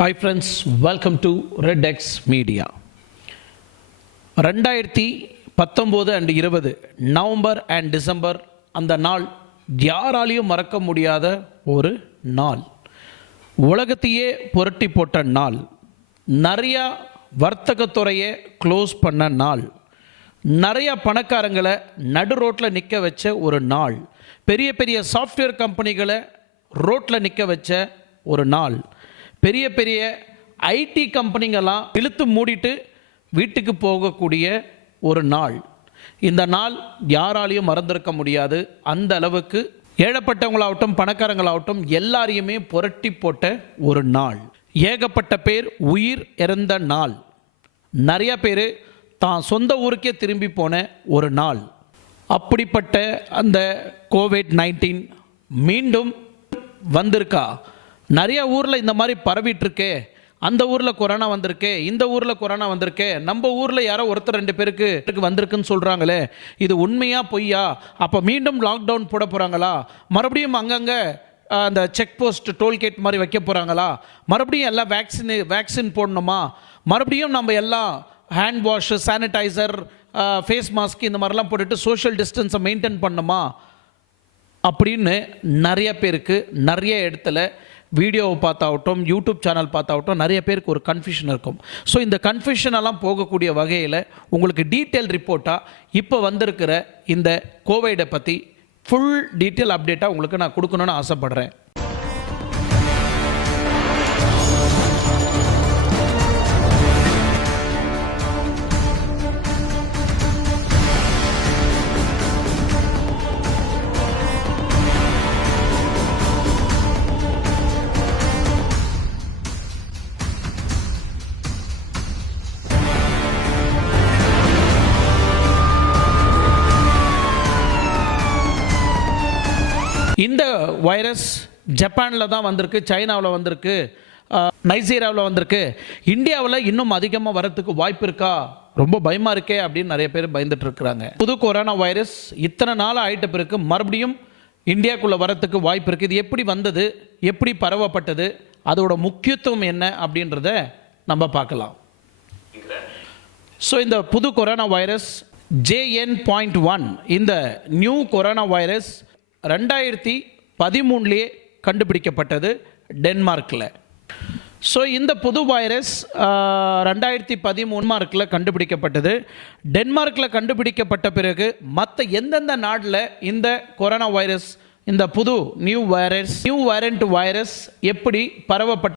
Hi friends, welcome to RedX Media. 2019 and 20 November and December அந்த நாள் யாராலையும் மறக்க முடியாத ஒரு நாள். உலகத்தையே புரட்டி போட்ட நாள். நிறையா வர்த்தகத்துறையை க்ளோஸ் பண்ண நாள். நிறையா பணக்காரங்களை நடு ரோட்டில் நிற்க வச்ச ஒரு நாள். பெரிய பெரிய சாஃப்ட்வேர் கம்பெனிகளை ரோட்டில் நிற்க வச்ச ஒரு நாள். பெரிய பெரிய ஐடி கம்பெனிங்கெல்லாம் இழுத்து மூடிட்டு வீட்டுக்கு போகக்கூடிய ஒரு நாள். இந்த நாள் யாராலையும் மறந்திருக்க முடியாது. அந்த அளவுக்கு ஏழப்பட்டவங்களாகட்டும் பணக்காரங்களாகட்டும் எல்லாரையுமே புரட்டி போட்ட ஒரு நாள். ஏகப்பட்ட பேர் உயிர் இறந்த நாள். நிறைய பேர் தான் சொந்த ஊருக்கே திரும்பி போன ஒரு நாள். அப்படிப்பட்ட அந்த கோவிட்-19 மீண்டும் வந்திருக்கா? நிறைய ஊரில் இந்த மாதிரி பரவிட்டுருக்கே. அந்த ஊரில் கொரோனா வந்திருக்கு, இந்த ஊரில் கொரோனா வந்திருக்கு, நம்ம ஊரில் யாரோ ஒருத்தர் ரெண்டு பேருக்கு வந்திருக்குன்னு சொல்கிறாங்களே, இது உண்மையா பொய்யா? அப்போ மீண்டும் லாக்டவுன் போட போகிறாங்களா? மறுபடியும் அங்கங்கே அந்த செக் போஸ்ட் டோல்கேட் மாதிரி வைக்க போகிறாங்களா? மறுபடியும் எல்லாம் வேக்சின் போடணுமா? மறுபடியும் நம்ம எல்லாம் hand wash, sanitiser, face mask இந்த மாதிரிலாம் போட்டுட்டு சோஷியல் டிஸ்டன்ஸை மெயின்டைன் பண்ணணுமா அப்படின்னு நிறைய பேருக்கு நிறைய இடத்துல வீடியோவை பார்த்தாகட்டும் யூடியூப் சேனல் பார்த்தாகட்டும் நிறைய பேருக்கு ஒரு கன்ஃபியூஷன் இருக்கும். ஸோ இந்த கன்ஃபியூஷனெல்லாம் போகக்கூடிய வகையில் உங்களுக்கு டீட்டெயில் ரிப்போர்ட்டாக இப்போ வந்திருக்கிற இந்த கோவிடை பற்றி ஃபுல் டீட்டெயில் அப்டேட்டாக உங்களுக்கு நான் கொடுக்கணுன்னு ஆசைப்பட்றேன். இந்த வைரஸ் ஜப்பானில் தான் வந்திருக்கு, சைனாவில் வந்திருக்கு, நைஜீரியாவில் வந்திருக்கு. இந்தியாவில் இன்னும் அதிகமாக வரத்துக்கு வாய்ப்பு இருக்கா? ரொம்ப பயமாக இருக்கே அப்படின்னு நிறைய பேர் பயந்துட்டு இருக்கிறாங்க. புது கொரோனா வைரஸ் இத்தனை நாள் ஆகிட்ட பிறகு மறுபடியும் இந்தியாவுக்குள்ளே வரத்துக்கு வாய்ப்பு இருக்குது. இது எப்படி வந்தது, எப்படி பரவப்பட்டது, அதோட முக்கியத்துவம் என்ன அப்படின்றத நம்ம பார்க்கலாம். ஸோ இந்த புது கொரோனா வைரஸ் JN.1 இந்த நியூ கொரோனா வைரஸ் 2013 கண்டுபிடிக்கப்பட்டது டென்மார்க்கில். ஸோ இந்த புது வைரஸ் 2013 கண்டுபிடிக்கப்பட்டது. டென்மார்க்கில் கண்டுபிடிக்கப்பட்ட பிறகு மற்ற எந்தெந்த நாட்டில் இந்த கொரோனா வைரஸ், இந்த புது நியூ வேரியண்ட் வைரஸ் எப்படி பரவப்பட்ட